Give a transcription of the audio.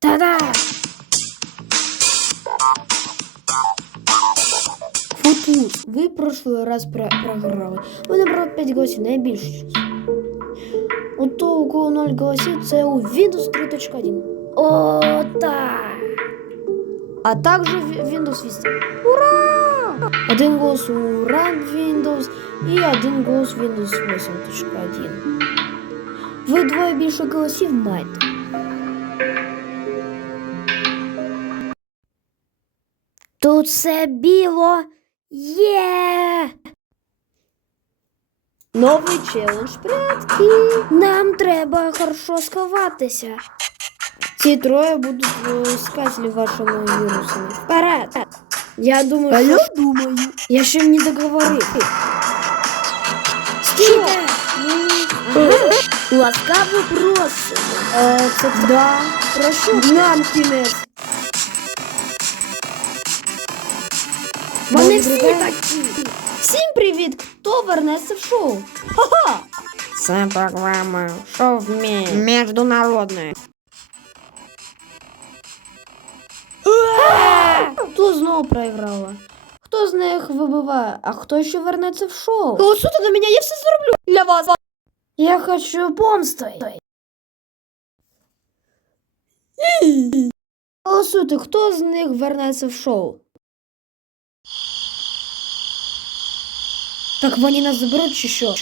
Та-да! Футус, ви прошлий раз про- програли. Ви набрали 5 голосів, найбільше щось. У того, у кого 0 голосів, це у Windows 3.1. О, так! А також в- Windows Vista. Ура! Один голос у Run Windows і один голос Windows 8.1. Ви двоє більше голосів маєте. Тут все біло є. Новий челендж прятки. Нам треба хорошо сховатися. Ці троє будуть е, скателі вашими вірусами. Вперед! Я думаю, А що... я думаю. Я ще не договорив. Стійте! Ага. Ласкаво просимо. Е, Це да. Прошу. Нам кінець. Вони Добрий всі день. такі. Всім привіт! Хто вернеться в шоу? Це програма «Шоу вміє» міжнародне. Хто знову проіграла? Хто з них вибиває, а хто ще вернеться в шоу? Голосуйте на мене, я все зроблю для вас. Я хочу помсти. Голосуйте, хто з них вернеться в шоу? Так вони нас заберуть чи що?